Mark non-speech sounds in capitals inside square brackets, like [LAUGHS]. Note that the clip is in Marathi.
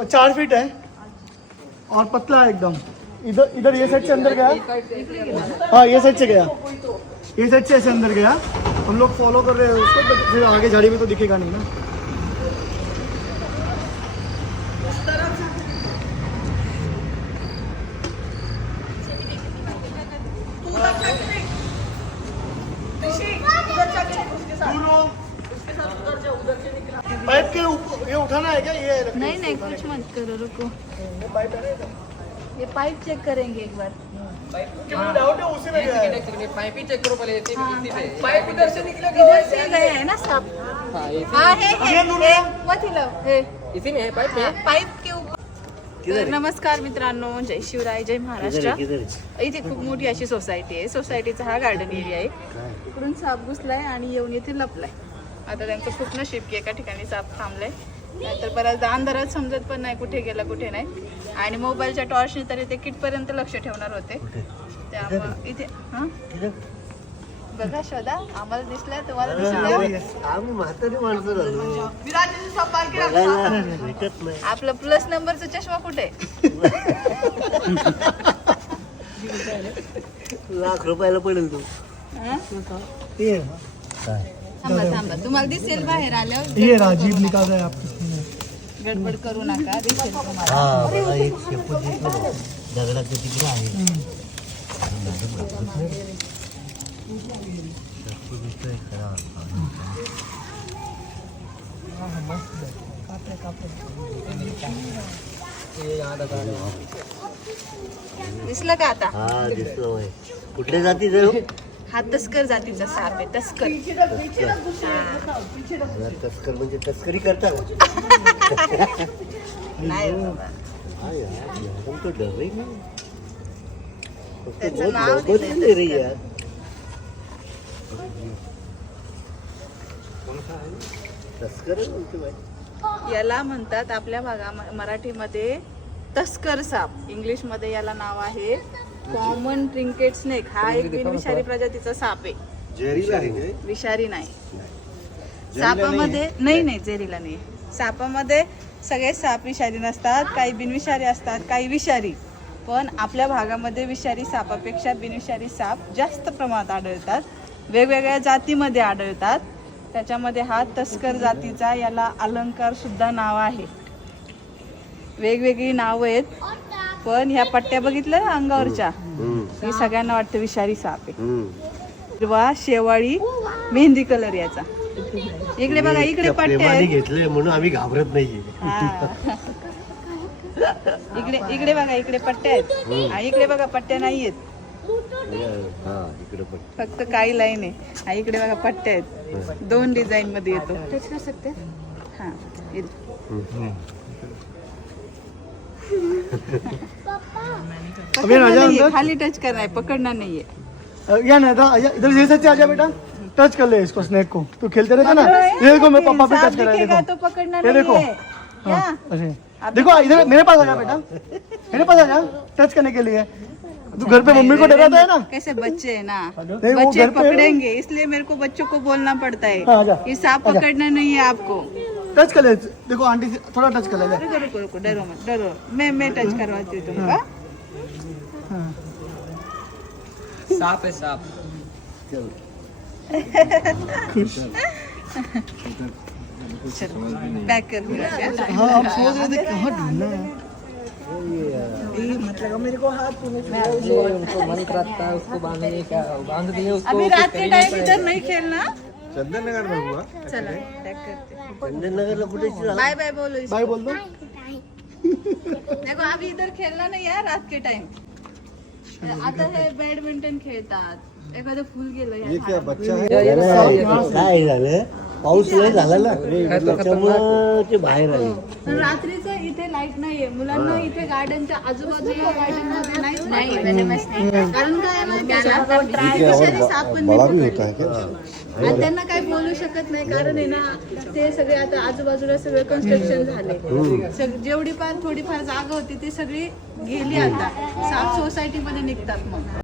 चार फीट है। और पतला है एकदम। इधर इधर ये साइड से अंदर गया। हाँ ये साइड से गया। ये साइड से ऐसे अंदर गया। हम लोग फॉलो कर रहे हैं उसको फिर आगे झाड़ी में तो दिखेगा नहीं ना। उठाना है क्या? ये? नहीं नहीं कुछ मत करो रुको। ये पाइप है पाइप चेक करेंगे एक बार। डाउट है उसी में गया पाइप ही चेक करो पहले हाँ, पाइप। इधर से इधर से गया है ना साफ हाँ हाँ है। मत इसी में है पाइप में पाईप के ऊपर। तर नमस्कार मित्रांनो जय शिवराय जय महाराष्ट्र। इथे खूप मोठी अशी सोसायटी आहे. सोसायटीचा हा गार्डन एरिया आहे. इकडून साप घुसलाय आणि येऊन इथे लपलाय. आता त्यांचं खूप नशीब की एका ठिकाणी साप थांबलाय. नाहीतर बऱ्याचदा अंधारात समजत पण नाही कुठे गेला कुठे नाही. आणि मोबाईलच्या टॉर्चने तरी ते किटपर्यंत लक्ष ठेवणार होते. त्यामुळं इथे हा? बघा शोधा आम्हाला दिसलाय तुम्हाला दिसलाय आम्ही म्हातारी माणसं झालो बघायला भेटत नाही. आपलं प्लस नंबरचा चष्मा कुठे? लाख रुपयाला पडेल तू. हा? थांबा थांबा. तुम्हाला दिसेल बाहेर आल्यावर. ये राजीव निकाल है आपको गडबड करू नका दिसेल तुम्हाला. हा मला एक शेपू दिसलं दगडाचं तिकडे आहे. शेपू दिसतोय खरा दिसलं का आता? हा होय. कुठल्या जाती जाऊ हा तस्कर जातीचा साप आहे तस्कर. तस्कर म्हणजे तस्करी करता का? [LAUGHS] नाही बाबा. हा यार हम तो डर रही नहीं उसको त्याचं बहुत नाव मोहब्बत दिलंय दे रही यार. तस्कर बोलते भाई याला म्हणतात आपल्या भागा मराठीमध्ये तस्कर साप. इंग्लिशमध्ये याला नाव आहे कॉमन ट्रिंकेट स्नेक हा एक बिनविषारी प्रजातीचा साप आहे. विषारी नाही. सापामध्ये नाही नाही. जेरीला नाही. सापामध्ये सगळे साप विषारी नसतात काही बिनविषारी असतात काही विषारी. पण आपल्या भागामध्ये विषारी सापापेक्षा बिनविषारी साप जास्त प्रमाणात आढळतात. वेगवेगळ्या जातीमध्ये आढळतात. त्याच्यामध्ये हा तस्कर जातीचा याला अलंकार सुद्धा नाव आहे. वेगवेगळी नावं आहेत. पण ह्या पट्ट्या बघितल्या ना अंगावरच्या? ही सगळ्यांना वाटतं विषारी साप आहे. हिरवा शेवाळी मेहंदी कलर याचा. इकडे बघा इकडे त्या पट्टे प्रेमाने आहेत घेतलंय म्हणून आम्ही घाबरत नाहीये. हा. इकडे इकडे बघा इकडे पट्ट्या आहेत. आणि इकडे बघा पट्ट्या नाही हा पण. फक्त काही लाईन आहे. आणि इकडे बघा पट्ट्या आहेत. दोन डिझाईन मध्ये येतो. टच कर सकते हा येतो. अभी पकडणार नाहीये, अंदर? खाली टच करणार आहे, पकडणार नाहीये या नहीं था इधर ये सच्चे आजा बेटा। टच कर ले इसको स्नेक को। तू खेलते रहते ना? ये देखो मेरे पापा सांप टच कर रहा देखो। तो पकडणार ये देखो। नाहीये हाँ? देखो इधर मेरे पास आ जा बेटा। मेरे पास आ जा टच करने के लिए। तू घर पे मम्मी को डराता है ना? कैसे बच्चे है ना? बच्चे पे है। पकड़ेंगे इसलिए मेरे को बच्चों को बोलना पड़ता हाँ, है ये सांप पकड़ना नहीं है आपको। टच कर ले। देखो आंटी से थोड़ा टच कर ले रुको रुको रुको डरो मत डरो। मैं मैं टच करवाती हूँ तुमको हाँ। सांप है सांप चलो बैक कर? हाँ आप सोच रहे थे कहाँ ढूंढना है? उनको मन कराता है उसको बांधने का बाँध दिए उसको अभी रात के टाइम इधर नहीं खेलना। चंदननगर में हुआ चला बैक करते. चंदननगरला कुठे बाय बाय बोलो इसको। बाय बोल दो देखो अभी इधर खेलना नहीं है रात के टाइम आता हे बॅडमिंटन खेळतात. एखादं फुल गेलं या झाडावर. बच्चा है काय झालं? पाऊस लय झाला ना. त्याच्यामुळं ते बाहेर आले. पण रात्रीचं इथे लाइट नाहीये. मुलांना इथे गार्डनच्या आजूबाजूला गार्डनमध्ये नाहीच नाही कारण काय आहे माहिती आहे साप पण नाही होता है क्या? आणि त्यांना काही बोलू शकत नाही कारण आहे ना ते सगळे आता आजूबाजूला सगळं कन्स्ट्रक्शन झाले सग- जेवढी फार थोडीफार जागा होती ती सगळी गेली आता. साफ सोसायटी मध्ये निघतात मग.